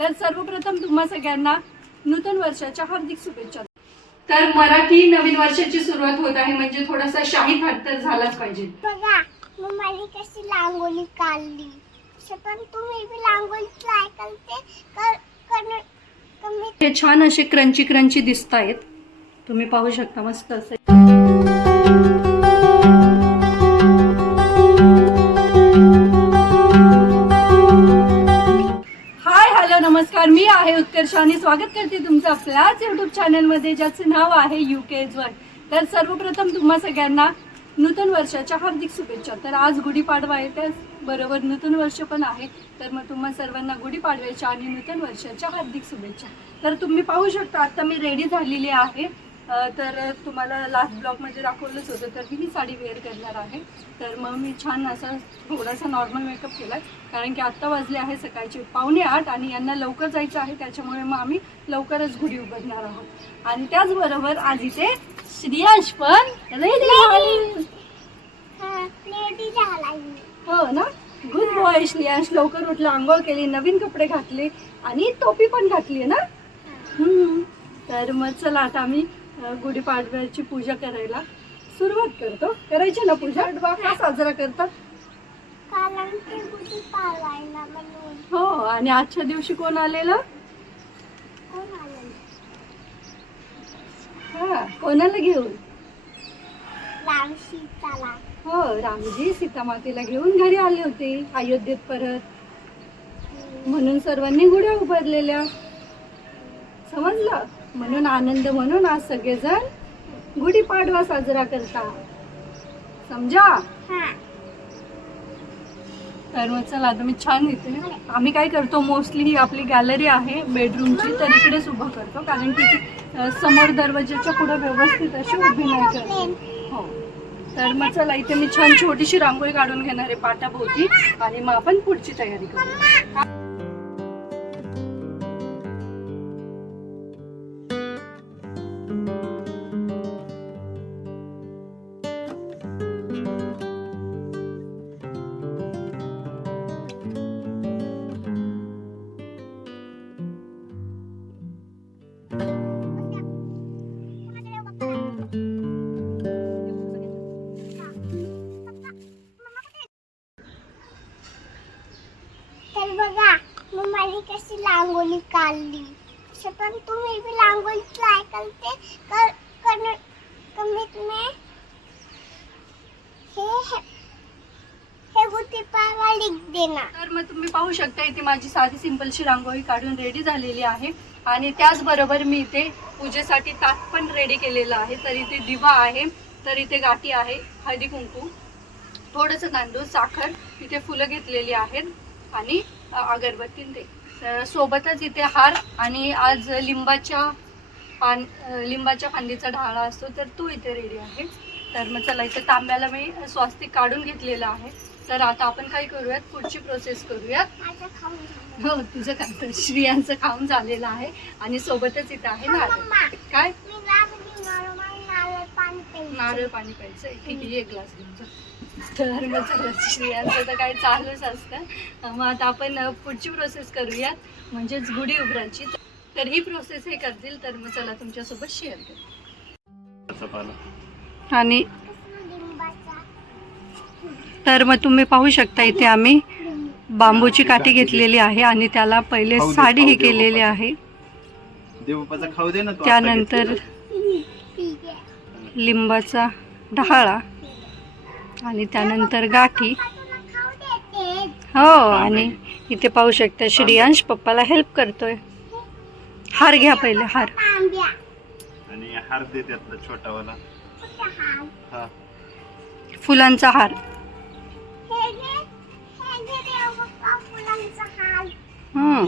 तर सर्वप्रथम तुम्हा सगळ्यांना नूतन वर्षाच्या हार्दिक शुभेच्छा. तर मराठी नवीन वर्षाची सुरुवात होत आहे म्हणजे थोडासा शाही थाट तर झालाच पाहिजे. बघा मम्माने कशी रांगोळी काढली. पण तुम्ही बी रांगोळी ट्राय करते कर कर- कमी हे छान असे क्रंची क्रंची दिसत आहेत तुम्ही पाहू शकता मस्त असे. नमस्कार मी आहे उत्कर्ष आणि स्वागत करते तुमचं आपल्याच युट्यूब चॅनलमध्ये ज्याचं नाव आहे यू के वन तर सर्वप्रथम तुम्हा सगळ्यांना नूतन वर्षाच्या हार्दिक शुभेच्छा. तर आज गुढीपाडवा आहे त्याच बरोबर नूतन वर्ष पण आहे. तर मग तुम्हा सर्वांना गुढीपाडव्याच्या आणि नूतन वर्षाच्या हार्दिक शुभेच्छा. तर तुम्ही पाहू शकता आता मी रेडी झालेली आहे. तर तुम्हाला लास्ट ब्लॉगमध्ये दाखवलंच होतं. तर मी साडी वेअर करणार आहे. तर मग मी छान असा थोडासा नॉर्मल मेकअप केला कारण की आत्ता वाजले आहे सकाळचे पावणे आठ आणि यांना लवकर जायचं आहे. त्याच्यामुळे मग आम्ही लवकरच गुढी उभारणार आहोत. आणि त्याचबरोबर आज इथे श्रियांश पण रेडी आहे हा हो ना? Good boy Shriyansh. लवकर उठलं आंघोळ केली नवीन कपडे घातले आणि टोपी पण घातली ना. तर मग चला आता आम्ही गुढीपाडव्याची पूजा करायला सुरुवात करतो. करायची ना पूजा? का साजरा करतात? हो आणि आजच्या दिवशी कोण आलेलं? हा कोणाला घेऊन? हो रामजी सीतामातेला घेऊन घरी आले होते अयोध्येत परत. म्हणून सर्वांनी गुढ्या उभारलेल्या. समजलं? म्हणून आनंद म्हणून आज सगळेजण गुढीपाडवा साजरा करतात समजा? हा. तर मग चला आता मी छान येते आम्ही काय करतो मोस्टली ही आपली गॅलरी आहे बेडरूमची. तर इकडेच उभं करतो कारण की समोर दरवाजाच्या पुढे व्यवस्थित अशी उभी नाही करत. हो. तर मग चला इथे मी छान छोटीशी रांगोळी काढून घेणार आहे पाटाभोवती. आणि मग आपण पुढची तयारी करू. मम्माने कशी रांगोळी काढली. तसं पण तुम्ही बी रांगोळी ट्राय करते. कर कर कमीत मे. हे हे- गुटी पावा लिख देना तर मग तुम्ही पाहू शकता इथे माझी साधी सिंपलशी रांगोळी काढून रेडी झालेली आहे. आणि त्याचबरोबर मी इथे पूजेसाठी ताक पण रेडी केलेलं आहे. तर इथे दिवा आहे तर इथे गाठी आहे हळदी कुंकू थोडंसं तांदूळ साखर इथे फुलं घेतलेली आहेत आणि अगरबत्ती दे तर सोबतच इथे हार आणि आज लिंबाच्या पान लिंबाच्या फांदीचा ढाळा असतो तर तो इथे रेडी आहे. तर मग चला इथे तांब्याला मी स्वास्तिक काढून घेतलेलं आहे. तर आता आपण काय करूयात? पुढची प्रोसेस करूयात. हो तुझं काय तर श्रियांचं खाऊन झालेलं आहे आणि सोबतच इथं आहे नारळ. काय? नारळ पाणी प्यायचं. ठीक आहे एक ग्लास घेऊन. तर मग श्रियांचं तर काय चालूच असतं. मग आता आपण पुढची प्रोसेस करूयात. म्हणजेच गुढी उभरायची तर ही प्रोसेस हे करतील तर मग चला तुमच्यासोबत शेअर करू. आणि तर मग तुम्ही पाहू शकता इथे आम्ही बांबूची काठी घेतलेली आहे आणि त्याला पहिले साडी ही केलेली. आहे. देवबापाचा खाऊ दे ना तू त्यानंतर लिंबाचा ढाळा. आणि त्यानंतर गाठी. हो आणि इथे पाहू शकता श्रियांश पप्पाला हेल्प करतोय. हार घ्या पहिले हार. आणि हार दे त्यातला छोटावाला. हा. फुलांचा हार. हे हे हम्म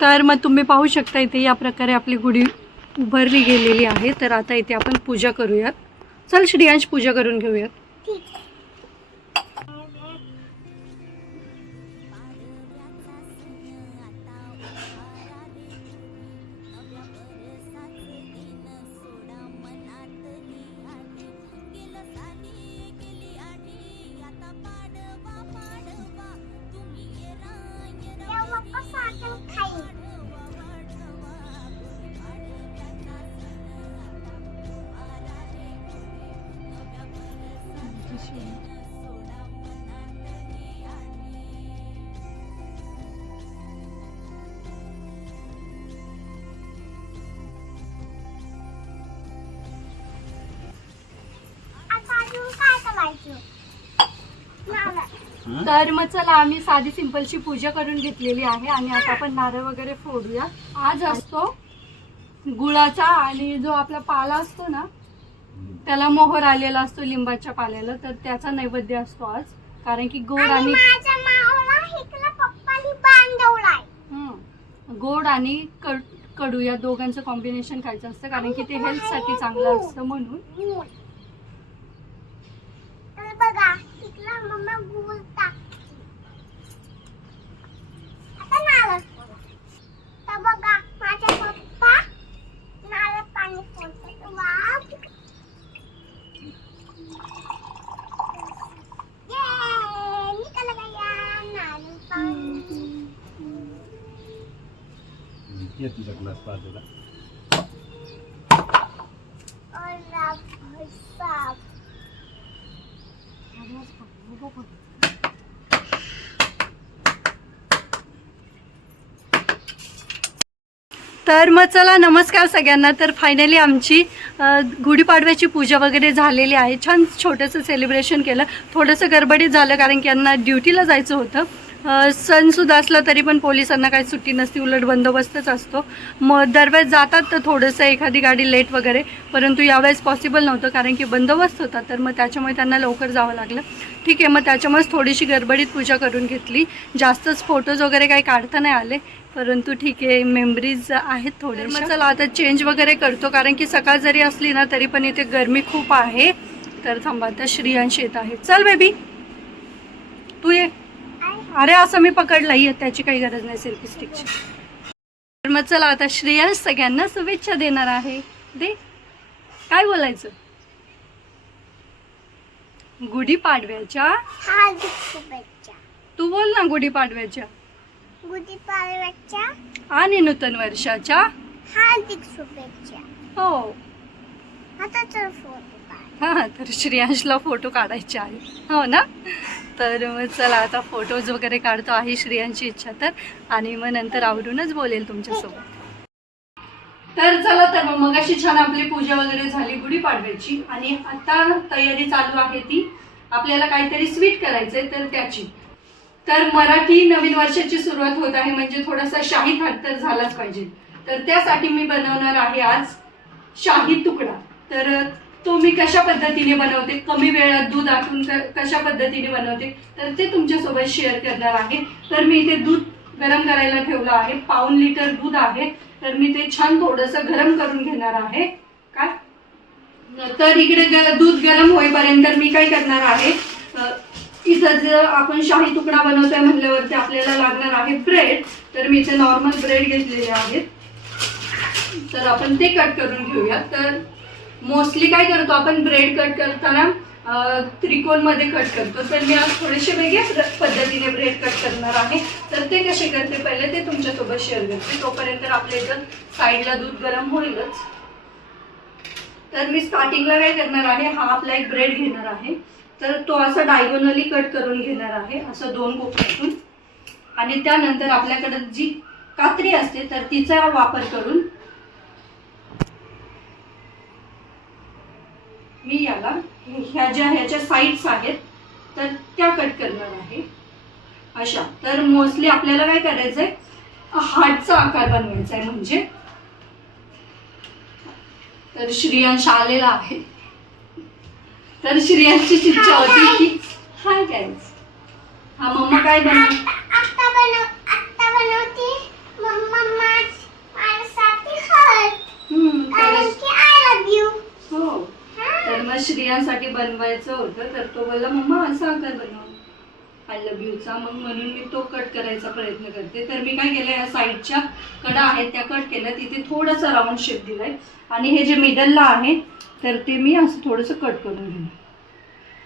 तर मग तुम्ही पाहू शकता इथे या प्रकारे आपली गुढी उभारली गेलेली आहे. तर आता इथे आपण पूजा करूयात. चल श्रियांश पूजा करून घेऊयात. तर मग चला आम्ही साधी सिंपलची पूजा करून घेतलेली आहे आणि आता आपण नारळ वगैरे फोडूया. आज असतो गुळाचा आणि जो आपला पाला असतो ना त्याला मोहर आलेला असतो लिंबाच्या पाल्याला तर त्याचा नैवेद्य असतो आज. कारण की गोड आणि. गोड आणि कड या दोघांचं कॉम्बिनेशन खायचं असतं कारण की ते हेल्थसाठी चांगलं असतं म्हणून. बघा इथला मम्मा गुळ टाकते आता नारळ फोडू. तर बघा माझ्या पप्पा नारळ पाणी फोडतात वाव ये निकल गया नारळ पाणी घे तुझा ग्लास बाजूला और भाई साहब तर मग चला नमस्कार सगळ्यांना. तर फायनली आमची गुढीपाडव्याची पूजा वगैरे झालेली आहे. छान छोटंसं सेलिब्रेशन केलं. थोडंसं गडबडीत झालं कारण की यांना ड्युटीला जायचं होतं. सणसुद्धा असला तरी पण पोलिसांना काही सुट्टी नसते उलट बंदोबस्तच असतो. मग दरवेळेस जातात तर थोडंसं एखादी गाडी लेट वगैरे परंतु यावेळेस पॉसिबल नव्हतं कारण की बंदोबस्त होता तर मग त्याच्यामुळे त्यांना लवकर जावं लागलं. ठीक आहे मग त्याच्यामुळेच थोडीशी गडबडीत पूजा करून घेतली. जास्तच फोटोज वगैरे काही काढता नाही आले परंतु ठीक आहे मेमरीज आहेत थोडे मग चला आता चेंज वगैरे करतो कारण की सकाळ जरी असली ना तरी पण इथे गरमी खूप आहे. तर थांबा आता श्रियांश येत आहे. चल बेबी तू ये. अरे असं मी पकडला ये त्याची काही गरज नाही सेल्फी स्टिकची तर मग चला आता श्रेयांश सगळ्यांना शुभेच्छा देणार आहे. दे. काय बोलायचं? गुढीपाडव्याच्या तू बोल ना गुढीपाडव्याच्या गुढीपाडव्याच्या आणि नूतन वर्षाच्या? हार्दिक शुभेच्छा. हो. हां तर श्रेयांशला फोटो काढायचे आहे. हो ना? तर मग चला आता फोटोज वगैरे काढतो आहे श्रियांची इच्छा तर. आणि मग नंतर आवडूनच बोलेल तुमच्यासोबत. तर चला तर मग मग अशी छान आपली पूजा वगैरे झाली गुढीपाडव्याची आणि आता तयारी चालू आहे ती. आपल्याला काहीतरी स्वीट करायचंय तर त्याची. तर मराठी नवीन वर्षाची सुरुवात होत आहे म्हणजे थोडासा शाही थाट तर झालाच पाहिजे. तर त्यासाठी मी बनवणार आहे आज शाही तुकडा. तर तो मी कशा पद्धतीने बनवते कमी वेळात दूध आटून कशा पद्धतीने बनवते तर ते तुमच्यासोबत शेअर करणार आहे. तर मी इथे दूध गरम करायला ठेवलं आहे पाऊन लिटर दूध आहे. तर मी ते छान थोडंसं गरम करून घेणार आहे. काय? तर इकडे दूध गरम होईपर्यंत मी काय करणार आहे? इथं जर आपण शाही तुकडा बनवतोय म्हणल्यावरती आपल्याला लागणार आहे ब्रेड तर मी इथे नॉर्मल ब्रेड घेतलेले आहेत. तर आपण ते कट करून घेऊया तर मोस्टली काय करतो आपण ब्रेड कट करताना त्रिकोणमध्ये कट करतो. तर मी आज थोडेसे वेगळ्या पद्धतीने ब्रेड कट करणार आहे. तर ते कसे करते? पहिले ते तुमच्यासोबत शेअर करते. तोपर्यंत आपल्या इथं साईडला दूध गरम होईलच. तर मी स्टार्टिंगला काय करणार आहे? हा आपला एक ब्रेड घेणार आहे. तर तो असा डायगोनली कट करून घेणार आहे. असं दोन कोपऱ्यातून. आणि त्यानंतर आपल्याकडे जी कात्री असते तर तिचा वापर करून मी याला ह्या ज्या ह्याच्या साईड्स आहेत तर त्या कट करणार आहे. अशा. तर मोस्टली आपल्याला काय करायचं आहे हार्टचा आकार बनवायचा आहे म्हणजे. तर श्रियांश आलेला आहे. तर श्रियांशची इच्छा होती की हाय गाईज हा मम्मा काय बनव कारण की तर मग श्रियांसाठी बनवायचं होतं तर तो बोलला मम्मा असा आकार बनव. आय लव्ह यूचा मग म्हणून मी तो कट करायचा प्रयत्न करते. तर मी काय केलं या साईडच्या कडा आहेत त्या कट केल्या. तिथे थोडंसं राऊंड शेप दिलाय. आणि हे जे मिडलला आहे तर ते मी असं थोडंसं कट करून घेईन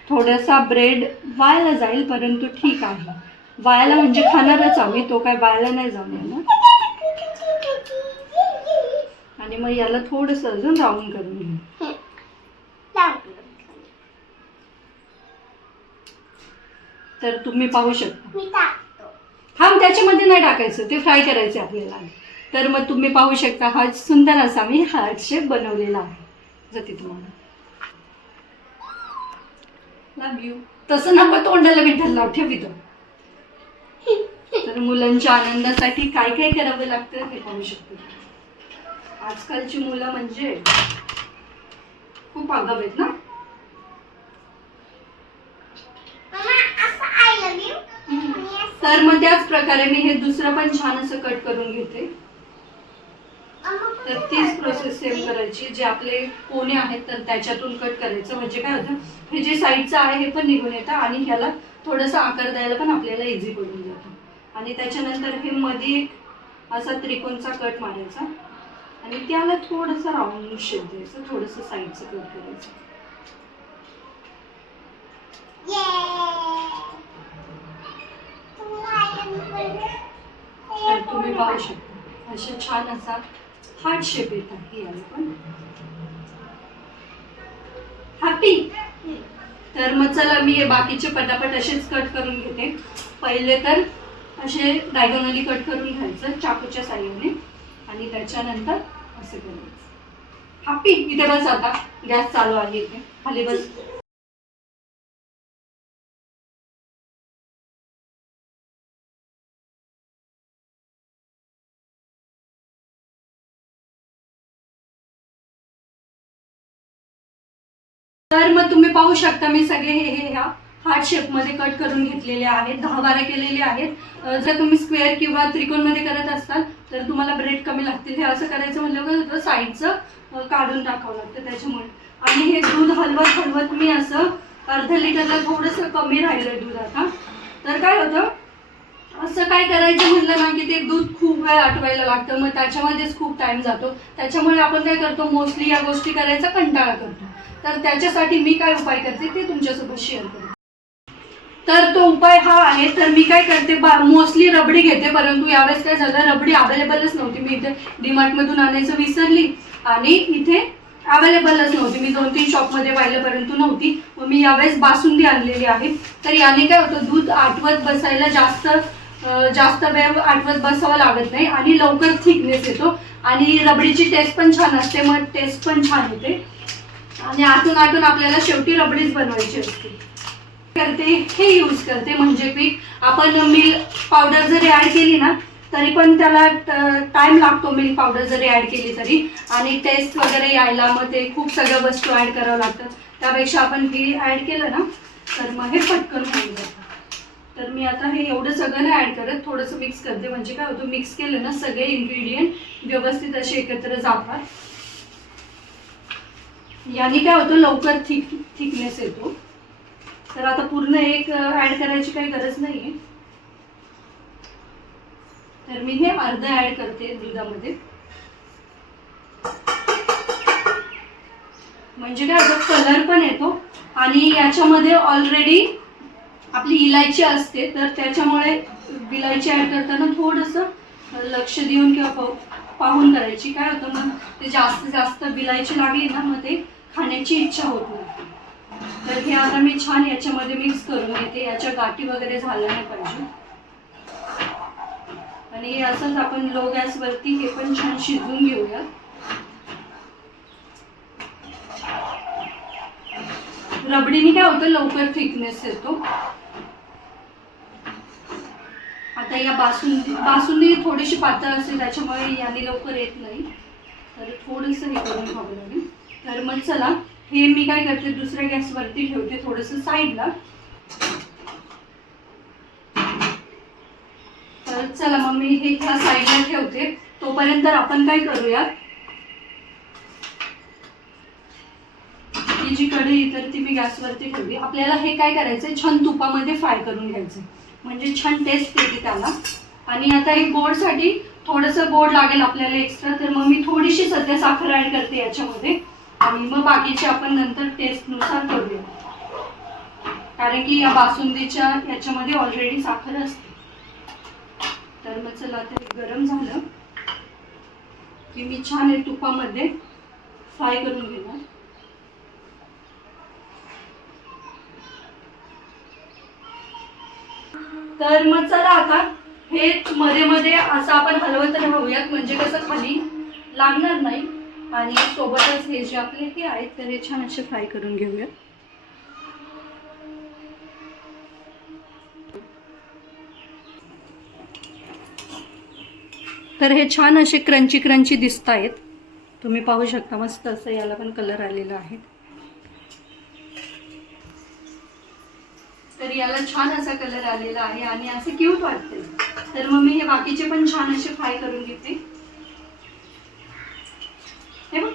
थोडासा ब्रेड वायाला जाईल परंतु ठीक आहे. वायाला म्हणजे खाणारच आम्ही तो काय वायाला नाही जाणार ना. आणि मग याला थोडंसं अजून राऊंड करून तर तुम्ही पाहू शकता. हा मग त्याच्यामध्ये नाही टाकायचं. ते फ्राय करायचे आपल्याला. तर मग तुम्ही पाहू शकता हा सुंदर असा मी हार्ट शेप बनवलेला आहे. जाते तुम्हाला. लव यू तसं नको तोंडाला विठ्ठल लाव ठेव इथं. तर मुलांच्या आनंदासाठी काय काय करावं लागतं हे पाहू शकतो. आजकालची मुलं म्हणजे खूप आगाव आहेत ना मम्मा असं आय लव्ह यू आणि असं तर मग त्याच प्रकारे मी हे दुसरं पण छान असं कट करून घेते. तर तीच प्रोसेस सेम करायची. जे आपले कोणे आहेत तर त्याच्यातून कट करायचं. म्हणजे काय होतं हे जे साईडचं आहे हे पण निघून येतं आणि ह्याला थोडंसं आकार द्यायला पण आपल्याला इझी पडून जातं. आणि त्याच्यानंतर हे मध्ये एक असा त्रिकोणचा कट मारायचा. आणि त्याला थोडंसं राऊंड शेप द्यायचं. थोडंसं साईडचं कट करायचं. तुम्ही पाहू शकता. अशा छान असा हार्ट शेप येत आहे याला पण. हॅपी तर मग चला मी हे बाकीचे पटापट असेच कट करून घेते. पहिले तर असे डायगोनली कट करून घ्यायचं चाकूच्या साह्याने आणि त्याच्यानंतर असं करायचं. हॅपी इथे बस आता. गॅस चालू आहे इथे. खाली बस. तर मग तुम्ही पाहू शकता मी सगळे हे हे ह्या हार्ट शेपमध्ये कट करून घेतलेले आहेत दहा बारा केलेले आहेत. जर तुम्ही स्क्वेअर किंवा त्रिकोणमध्ये करत असाल तर तुम्हाला ब्रेड कमी लागतील. हे असं करायचं म्हणलं का साईडचं काढून टाकावं लागतं त्याच्यामुळे. आणि हे दूध हलवत हलवत मी असं अर्ध लिटरला थोडंसं कमी राहिलं दूध आता. तर काय होतं असं काय करायचं म्हणलं ना की ते दूध खूप वेळ आटवायला लागतं. मग त्याच्यामध्येच खूप टाईम जातो. त्याच्यामुळे आपण काय करतो मोस्टली या गोष्टी करायचा कंटाळा करतो. तर त्याच्यासाठी मी काय उपाय करते ते तुमच्यासोबत शेअर करते. तर तो उपाय हा आहे तर मी काय करते मोस्टली रबडी घेते. परंतु यावेळेस काय झालं रबडी अवेलेबलच नव्हती. मी इथे डीमार्टमधून आणायचं विसरली. आणि इथे अवेलेबलच नव्हती. मी दोन तीन शॉपमध्ये पाहिलं परंतु नव्हती. मग मी यावेळेस बासुंदी आणलेली आहे. तर याने काय होतं दूध आठवत बसायला जास्त जास्त वेळ आठवत बसावं लागत नाही आणि लवकर थिकनेस येतो. आणि रबडीची टेस्ट पण छान असते मग टेस्ट पण छान येते. आणि आतून आतून आपल्याला शेवटी रबडीच बनवायची असते. करते हे यूज करते म्हणजे की आपण मिल्क पावडर जरी ॲड केली ना तरी पण त्याला टाइम लागतो मिल्क पावडर जरी ॲड केली तरी. आणि टेस्ट वगैरे यायला मग ते खूप सगळ्या वस्तू ॲड करावं लागतात. त्यापेक्षा आपण हे ॲड केलं ना तर मग हे पटकन होऊन जातं. तर मी आता हे एवढं सगळं नाही ॲड करत थोडंसं मिक्स करते. म्हणजे काय होतं मिक्स केलं ना सगळे इन्ग्रेडियंट व्यवस्थित असे एकत्र जातात. याने काय होतं लवकर थिक थिकनेस येतो. तर आता पूर्ण एक ॲड करायची काही गरज नाही आहे तर मी हे अर्ध ॲड करते दुधामध्ये. म्हणजे काय होतं कलर पण येतो. आणि याच्यामध्ये ऑलरेडी आपली इलायची असते तर त्याच्यामुळे इलायची ॲड करताना थोडंसं लक्ष देऊन किंवा पाहून करायची. काय होतं मग ते जास्त जास्त बिलायची लागली ना मग ते खाण्याची इच्छा होत नाही तर हे आता मी छान याच्यामध्ये मिक्स करून घेते. याच्या गाठी वगैरे झाल्या नाही पाहिजे. आणि हे असंच आपण लो गॅसवरती हे पण छान शिजवून घेऊया. रबडीने काय होतं लवकर थिकनेस येतो. आता या बासुंदी बासुंदी थोडीशी पातळ असते त्याच्यामुळे याने लवकर येत नाही. तर थोडंसं हे करून खावं लागेल तर मग चला हे मी काय करते दुसऱ्या गॅसवरती ठेवते थोडंसं साईडला तर चला मग मी हे ह्या साईडला ठेवते. तोपर्यंत आपण काय करूया? ही जी कढई तर ती मी गॅसवरती ठेवली. आपल्याला हे काय करायचंय? छान तुपामध्ये फ्राय करून घ्यायचं म्हणजे छान टेस्ट येते त्याला. आणि आता हे गोडसाठी थोडंसं गोड लागेल आपल्याला एक्स्ट्रा तर मग मी थोडीशी सध्या साखर ॲड करते याच्यामध्ये. आणि मग बाकीचे आपण नंतर टेस्टनुसार करूया. कारण की या बासुंदीच्या याच्यामध्ये ऑलरेडी साखर असते. तर मग चला ते गरम झालं. की मी छान हे तुपामध्ये फ्राय करून घेणार. तर मग चला आता हे मध्ये मध्ये असं आपण हलवत राहूयात. म्हणजे कसं खाली लागणार नाही. आणि सोबतच हे जे आपले हे आहेत तर हे छान असे फ्राय करून घेऊयात. तर हे छान असे क्रंची क्रंची दिसत आहेत तुम्ही पाहू शकता मस्त असं याला पण कलर आलेला आहे तर याला छान असा कलर आलेला आहे आणि असं क्यूट वाटते तर मग मी हे बाकीचे पण छान असे फ्राय करून घेते. हे बघ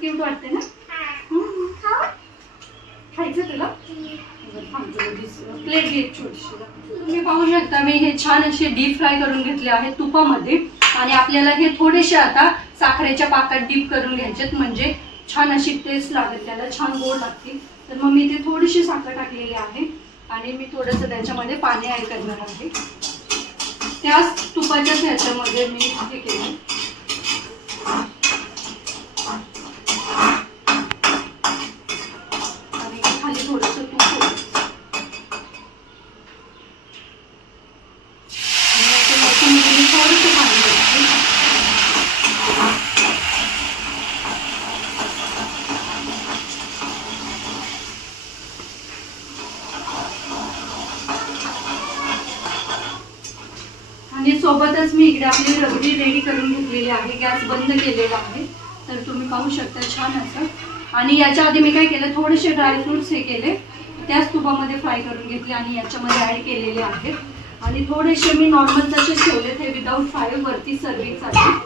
क्यूट वाटते ना? खायचं तुला? प्लेट घे छोटीशी तुम्ही पाहू शकता मी हे छान असे डीप फ्राय करून घेतले आहेत तुपामध्ये. आणि आपल्याला हे थोडेसे आता साखरेच्या पाकात डीप करून घ्यायचेत. म्हणजे छान अशी टेस्ट लागेल त्याला छान गोड लागतील. तर मग मी ते थोडीशी साखर टाकलेली आहे. आणि मी थोडंसं त्याच्यामध्ये पाणी ॲड करणार आहे. त्याच तुपाच्याच ह्याच्यामध्ये मी हे केलं आणि खाली थोडंसं तूप ठेवायचं. आणि याच्या वरती मी थोडंसं पाणी घालायचं. आणि सोबतच मी इकडे आपली रबडी रेडी करून घेतलेली आहे गॅस बंद केलेला आहे. तर तुम्ही पाहू शकता छान असं. आणि याच्या आधी मी काय केलं थोडेसे ड्रायफ्रुट्स हे केले. त्याच तुपामध्ये फ्राय करून घेतले आणि याच्यामध्ये ॲड केलेले आहेत. आणि थोडेसे मी नॉर्मल तसेच ठेवले ते विदाऊट फाय वरती सर्विंगसाठी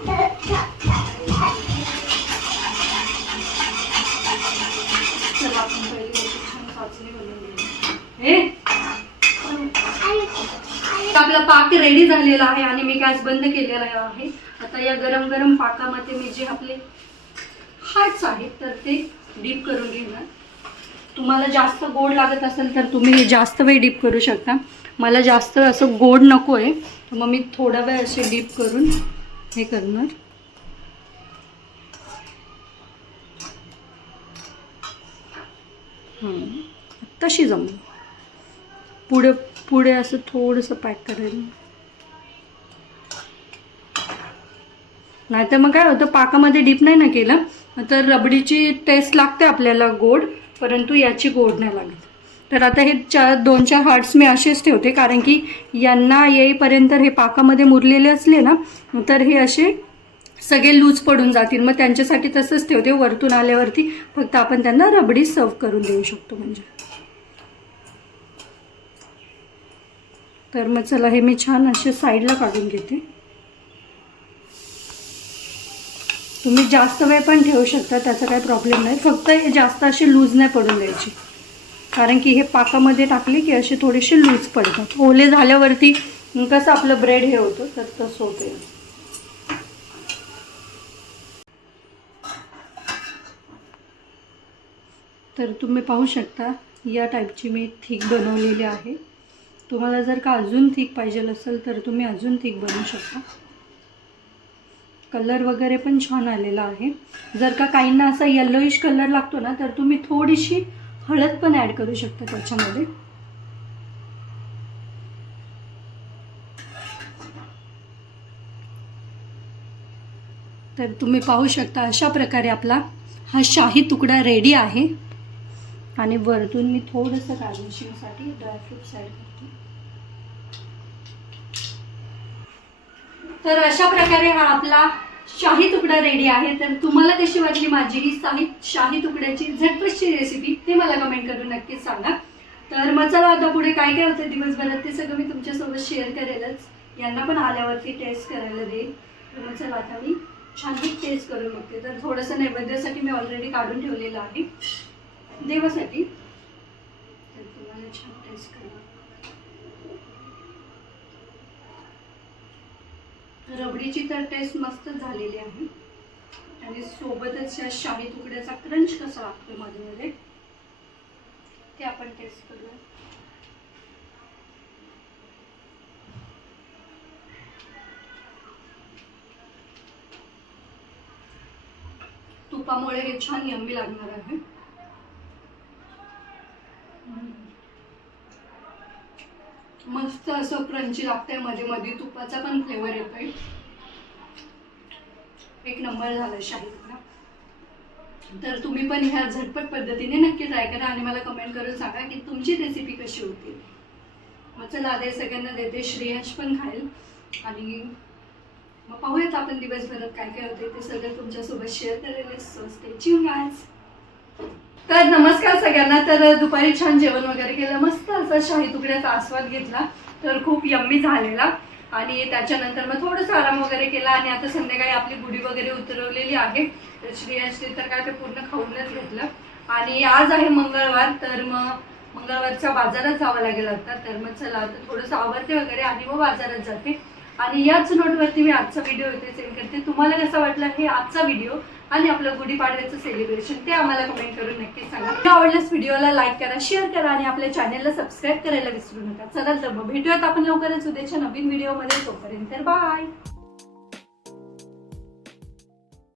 आपला पाक रेडी झालेला आहे आणि मी गॅस बंद केलेला आहे. आता या गरम गरम पाकामध्ये मी जे आपले हार्ट्स आहेत तर ते डीप करून घेणार. तुम्हाला जास्त गोड लागत असेल तर तुम्ही हे जास्त वेळ डीप करू शकता. मला जास्त असं गोड नको आहे तर मग मी थोडा वेळ असे डीप करून हे करणार. तशी जमली. पुढे पुढे असं थोडंसं पॅक करायला नाहीतर मग काय होतं पाकामध्ये डीप नाही ना केलं तर रबडीची टेस्ट लागते आपल्याला गोड परंतु याची गोड नाही लागत. तर आता हे चार दोन चार हार्ट्स मी असेच ठेवते कारण की यांना येईपर्यंत हे पाकामध्ये मुरलेले असले ना तर हे असे सगळे लूज पडून जातील. मग त्यांच्यासाठी तसंच ठेवते वरतून आल्यावरती फक्त आपण त्यांना रबडी सर्व करून देऊ शकतो म्हणजे. तर मग चला हे मी छान असे साईडला काढून घेते. तुम्ही जास्त वेळ पण ठेवू शकता त्याचा काही प्रॉब्लेम नाही. फक्त हे जास्त असे लूज नाही पडून द्यायचे. कारण की हे पाकामध्ये टाकले की असे थोडेसे लूज पडतात. ओले झाल्यावरती कसं आपलं ब्रेड हे होतं तर तसं होतं. तर तुम्ही पाहू शकता या टाईपची मी थीक बनवलेली आहे. तुम्हाला जर का अजून थिक पाहिजे असेल तर तुम्ही अजून थिक बनवू शकता. कलर वगैरे पण छान आलेला आहे. जर का काहींना असा येल्लोइश कलर लागतो ना तर तुम्ही थोडीशी हळद पण ॲड करू शकता त्याच्यामध्ये. तर तुम्ही पाहू शकता अशा प्रकारे आपला हा शाही तुकडा रेडी आहे. आणि वरतून मी थोडंसं गार्निशिंगसाठी ड्रायफ्रूट ॲड करते. तर अशा प्रकारे हा आपला शाही तुकडा रेडी आहे. तर तुम्हाला कशी वाटली माझी ही शाही शाही तुकड्याची झटपटची रेसिपी ते मला कमेंट करून नक्कीच सांगा. तर मग चला आता पुढे काय काय होतं दिवसभरात ते सगळं मी तुमच्यासोबत शेअर करेलच. यांना पण आल्यावरती टेस्ट करायला देईल. तर मग चला आता मी छान टेस्ट करून बघते. तर थोडंसं नैवेद्यासाठी मी ऑलरेडी काढून ठेवलेलं आहे. देवासाठी. तर तुम्हाला छान टेस्ट करा रबडीची तर टेस्ट मस्त झालेली आहे. आणि सोबतच या शाही तुकड्याचा क्रंच कसा लागतो मध्ये मध्ये ते आपण टेस्ट करूया. तुपामुळे हे छान यम्मी लागणार आहे मस्त असं क्रंची लागतंयमध्ये मध्ये तुपाचा पण फ्लेवर येतोय. एक नंबर झाला शाही तर तुम्ही पण ह्या झटपट पद्धतीने नक्की ट्राय करा आणि मला कमेंट करून सांगा की तुमची रेसिपी कशी होती. मग चला आधी सगळ्यांना देते श्रेयश पण खाईल. आणि मग पाहूयात आपण दिवसभरात काय काय होते ते सगळं तुमच्यासोबत शेअर करेल. तर नमस्कार सगळ्यांना. तर दुपारी छान जेवण वगैरे केलं. मस्त असं शाही तुकड्याचा आस्वाद घेतला. तर खूप यम्मी झालेला. आणि त्याच्यानंतर मग थोडंसं आराम वगैरे केला आणि आता संध्याकाळी आपली गुढी वगैरे उतरवलेली आहे. तर श्रेयांशने तर काय ते पूर्ण खाऊनच घेतलं. आणि आज आहे मंगळवार तर मग मंगळवारच्या बाजारात जावं लागेल आता. तर मग चला आता थोडंसं आवडते वगैरे आणि मग बाजारात जाते. आणि याच नोटवरती मी आजचा व्हिडिओ इथे सेंड करते. तुम्हाला कसा वाटला हे आजचा व्हिडिओ आणि आपलं गुढीपाडव्याचं सेलिब्रेशन ते आम्हाला कमेंट करून नक्की सांगा. आवडल्यास व्हिडिओला लाईक करा शेअर करा आणि आपल्या चॅनलला सबस्क्राईब करायला विसरू नका. चला तर मग भेटूयात आपण लवकरच उद्याच्या नवीन व्हिडिओमध्ये तोपर्यंत बाय